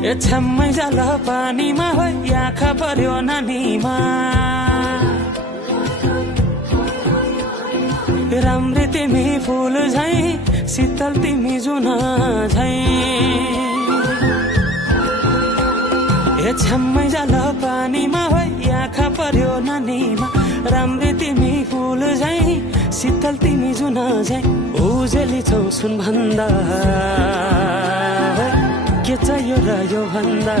ए छ्याम्मै जाल पानीमा हो आँखा पर्यो नानीमा राम्री तिमी फुल झै शीतल तिमी जुन झै ए छ्याम्मै जाल पानीमा हो आँखा पर्यो नानीमा राम्री तिमी फुल झै शीतल तिमी जुन झै उजेली छौ सुन भन्दा के चाहियो र यो भन्दा